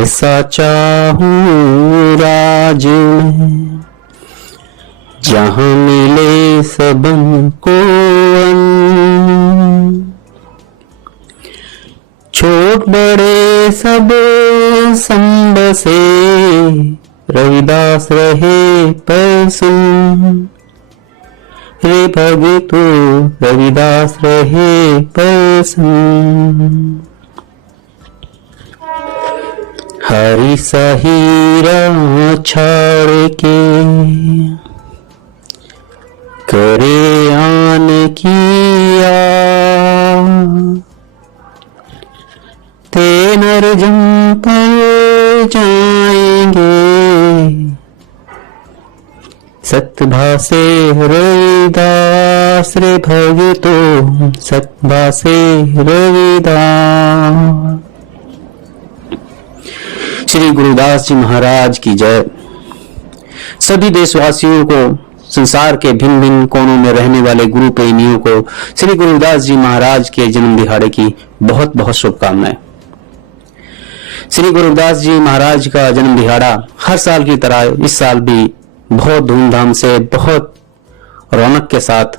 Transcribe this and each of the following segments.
ऐसा चाहूं राज में जहां मिले सबको छोट बड़े सब संग से रविदास रहे प्रसन्न रे भगतो रविदास रहे प्रसन्न हरि सहीरा छाड़ के करे आन किया ते नर जम पर जाएंगे सतभासे रविदास रे भगतो सतभासे रविदास। श्री गुरुदास जी महाराज की जय। सभी देशवासियों को, संसार के भिन्न भिन्न कोनों में रहने वाले गुरु प्रेमियों को श्री गुरुदास जी महाराज के जन्म दिहाड़े की बहुत बहुत शुभकामनाएं। श्री गुरुदास जी महाराज का जन्म दिहाड़ा हर साल की तरह इस साल भी बहुत धूमधाम से, बहुत रौनक के साथ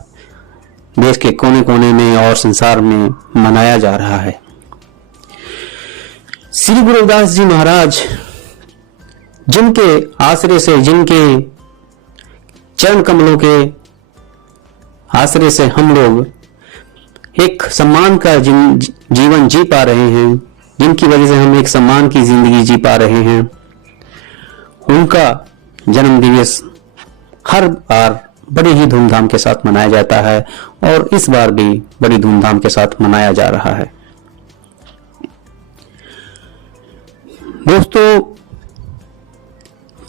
देश के कोने कोने में और संसार में मनाया जा रहा है। श्री गुरुदास जी महाराज जिनके आश्रय से, जिनके चरण कमलों के आश्रय से हम लोग एक सम्मान का जीवन जी पा रहे हैं, जिनकी वजह से हम एक सम्मान की जिंदगी जी पा रहे हैं, उनका जन्म दिवस हर बार बड़ी ही धूमधाम के साथ मनाया जाता है और इस बार भी बड़ी धूमधाम के साथ मनाया जा रहा है। दोस्तों,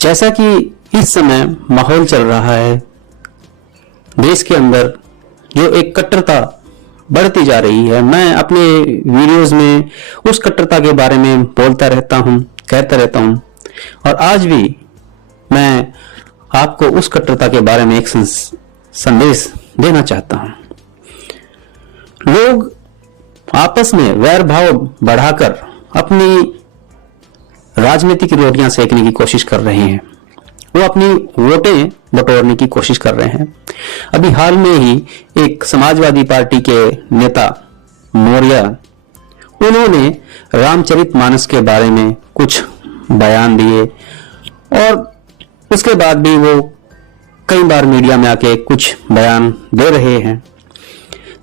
जैसा कि इस समय माहौल चल रहा है देश के अंदर, जो एक कट्टरता बढ़ती जा रही है, मैं अपने वीडियोस में उस कट्टरता के बारे में बोलता रहता हूं, कहता रहता हूं और आज भी मैं आपको उस कट्टरता के बारे में एक संदेश देना चाहता हूं। लोग आपस में वैर भाव बढ़ाकर अपनी राजनीतिक रोटियां सेकने की कोशिश कर रहे हैं, वो अपनी वोटें बटोरने की कोशिश कर रहे हैं। अभी हाल में ही एक समाजवादी पार्टी के नेता मौर्य, उन्होंने रामचरितमानस के बारे में कुछ बयान दिए और उसके बाद भी वो कई बार मीडिया में आके कुछ बयान दे रहे हैं,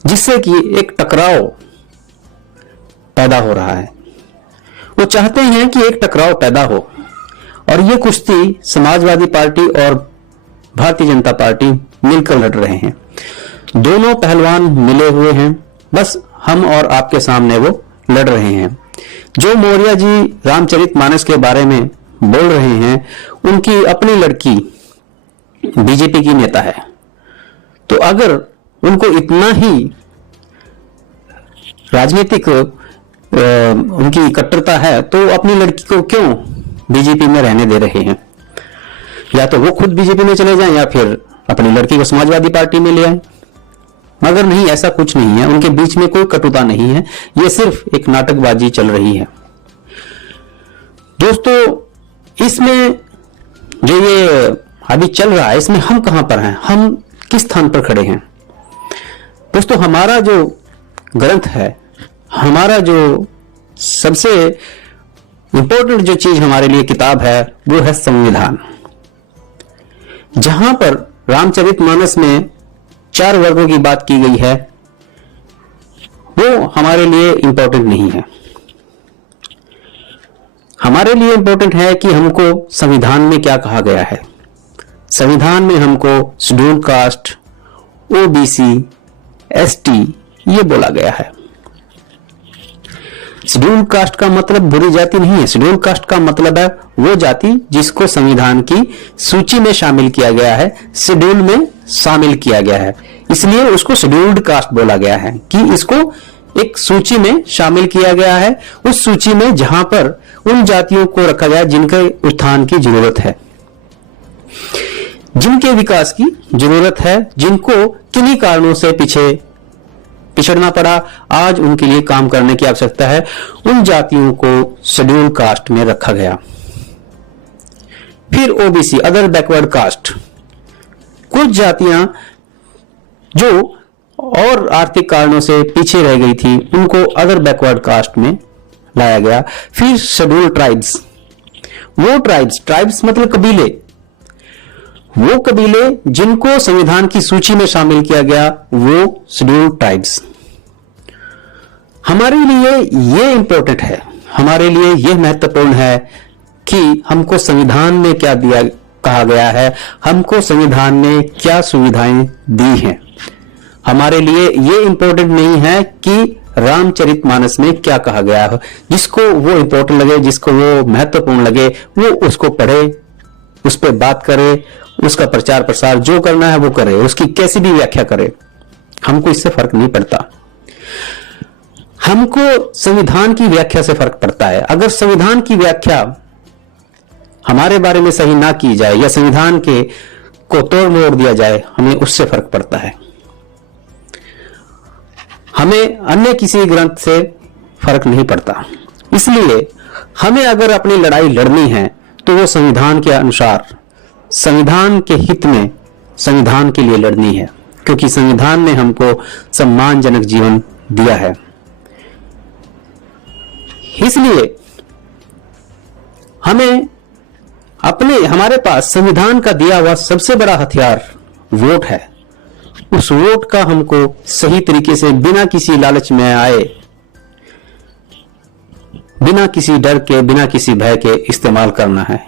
जिससे कि एक टकराव पैदा हो रहा है। वो चाहते हैं कि एक टकराव पैदा हो और ये कुश्ती समाजवादी पार्टी और भारतीय जनता पार्टी मिलकर लड़ रहे हैं। दोनों पहलवान मिले हुए हैं, बस हम और आपके सामने वो लड़ रहे हैं। जो मौर्य जी रामचरितमानस के बारे में बोल रहे हैं, उनकी अपनी लड़की बीजेपी की नेता है, तो अगर उनको इतना ही राजनीतिक उनकी कट्टरता है तो अपनी लड़की को क्यों बीजेपी में रहने दे रहे हैं? या तो वो खुद बीजेपी में चले जाएं या फिर अपनी लड़की को समाजवादी पार्टी में ले आए। मगर नहीं, ऐसा कुछ नहीं है, उनके बीच में कोई कटुता नहीं है, ये सिर्फ एक नाटकबाजी चल रही है। दोस्तों, इसमें जो ये अभी चल रहा है, इसमें हम कहां पर हैं, हम किस स्थान पर खड़े हैं? दोस्तों, हमारा जो ग्रंथ है, हमारा जो सबसे इंपॉर्टेंट जो चीज हमारे लिए किताब है, वो है संविधान। जहां पर रामचरितमानस में 4 वर्गों की बात की गई है, वो हमारे लिए इंपॉर्टेंट नहीं है। हमारे लिए इंपॉर्टेंट है कि हमको संविधान में क्या कहा गया है। संविधान में हमको शेड्यूल कास्ट, ओबीसी, एसटी ये बोला गया है। शेड्यूल कास्ट का मतलब बुरी जाति नहीं है। शेड्यूल कास्ट का मतलब है वो जाति जिसको संविधान की सूची में शामिल किया गया है, शेड्यूल में शामिल किया गया है, इसलिए उसको शेड्यूल्ड कास्ट बोला गया है कि इसको एक सूची में शामिल किया गया है। उस सूची में जहां पर उन जातियों को रखा गया जिनके उत्थान की जरूरत है, जिनके विकास की जरूरत है, जिनको किन्हीं कारणों से पिछड़ना पड़ा, आज उनके लिए काम करने की आवश्यकता है। उन जातियों को शेड्यूल कास्ट में रखा गया। फिर ओबीसी, अदर बैकवर्ड कास्ट, कुछ जातियां जो और आर्थिक कारणों से पीछे रह गई थी उनको अदर बैकवर्ड कास्ट में लाया गया। फिर शेड्यूल ट्राइब्स, वो ट्राइब्स मतलब कबीले, वो कबीले जिनको संविधान की सूची में शामिल किया गया, वो शेड्यूल ट्राइब्स। हमारे लिए ये इंपॉर्टेंट है, हमारे लिए यह महत्वपूर्ण है कि हमको संविधान में क्या दिया कहा गया है, हमको संविधान ने क्या सुविधाएं दी हैं। हमारे लिए ये इंपॉर्टेंट नहीं है कि रामचरितमानस में क्या कहा गया है। जिसको वो इंपॉर्टेंट लगे, जिसको वो महत्वपूर्ण लगे, वो उसको पढ़े, उस पर बात करे, उसका प्रचार प्रसार जो करना है वो करे, उसकी कैसी भी व्याख्या करे, हमको इससे फर्क नहीं पड़ता। हमको संविधान की व्याख्या से फर्क पड़ता है। अगर संविधान की व्याख्या हमारे बारे में सही ना की जाए या संविधान के को तोड़ मोड़ दिया जाए, हमें उससे फर्क पड़ता है। हमें अन्य किसी ग्रंथ से फर्क नहीं पड़ता। इसलिए हमें अगर अपनी लड़ाई लड़नी है तो वो संविधान के अनुसार, संविधान के हित में, संविधान के लिए लड़नी है, क्योंकि संविधान ने हमको सम्मानजनक जीवन दिया है। इसलिए हमारे पास संविधान का दिया हुआ सबसे बड़ा हथियार वोट है। उस वोट का हमको सही तरीके से, बिना किसी लालच में आए, बिना किसी डर के, बिना किसी भय के इस्तेमाल करना है।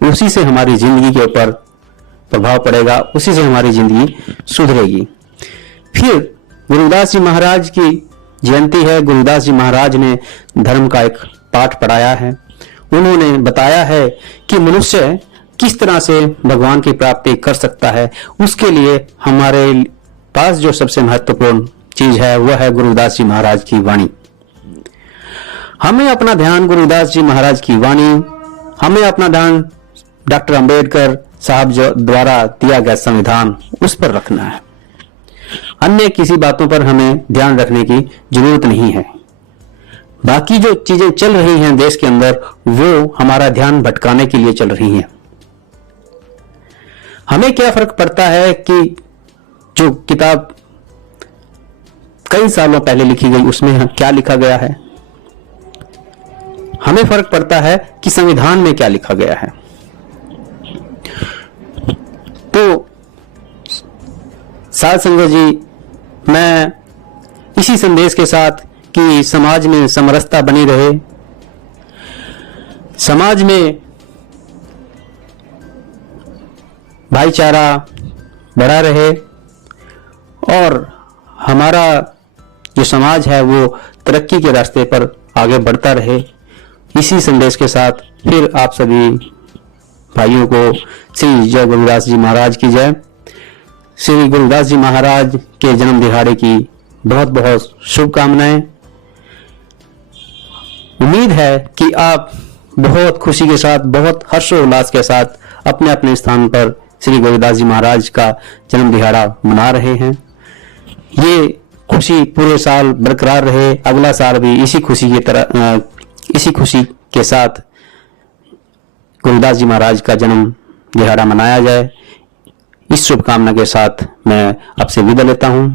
उसी से हमारी जिंदगी के ऊपर प्रभाव पड़ेगा, उसी से हमारी जिंदगी सुधरेगी। फिर गुरुदास जी महाराज की जयंती है। गुरुदास जी महाराज ने धर्म का एक पाठ पढ़ाया है। उन्होंने बताया है कि मनुष्य किस तरह से भगवान की प्राप्ति कर सकता है। उसके लिए हमारे पास जो सबसे महत्वपूर्ण चीज है वह है गुरुदास जी महाराज की वाणी। हमें अपना ध्यान गुरुदास जी महाराज की वाणी, हमें अपना ध्यान डॉक्टर अंबेडकर साहब जो द्वारा दिया गया संविधान, उस पर रखना है। अन्य किसी बातों पर हमें ध्यान रखने की जरूरत नहीं है। बाकी जो चीजें चल रही हैं देश के अंदर, वो हमारा ध्यान भटकाने के लिए चल रही हैं। हमें क्या फर्क पड़ता है कि जो किताब कई सालों पहले लिखी गई उसमें क्या लिखा गया है। हमें फर्क पड़ता है कि संविधान में क्या लिखा गया है। तो साध संगत जी, मैं इसी संदेश के साथ कि समाज में समरसता बनी रहे, समाज में भाईचारा बढ़ा रहे और हमारा जो समाज है वो तरक्की के रास्ते पर आगे बढ़ता रहे, इसी संदेश के साथ फिर आप सभी भाइयों को श्री जय गुरुदास जी महाराज की जय। श्री गुरुदास जी महाराज के जन्म दिहाड़े की बहुत बहुत शुभकामनाएं। उम्मीद है कि आप बहुत खुशी के साथ, बहुत हर्षोल्लास के साथ अपने अपने स्थान पर श्री गुरुदास जी महाराज का जन्म दिहाड़ा मना रहे हैं। ये खुशी पूरे साल बरकरार रहे, अगला साल भी इसी खुशी के साथ गुरुदास जी महाराज का जन्म दिहाड़ा मनाया जाए। इस शुभकामना के साथ मैं आपसे विदा लेता हूं।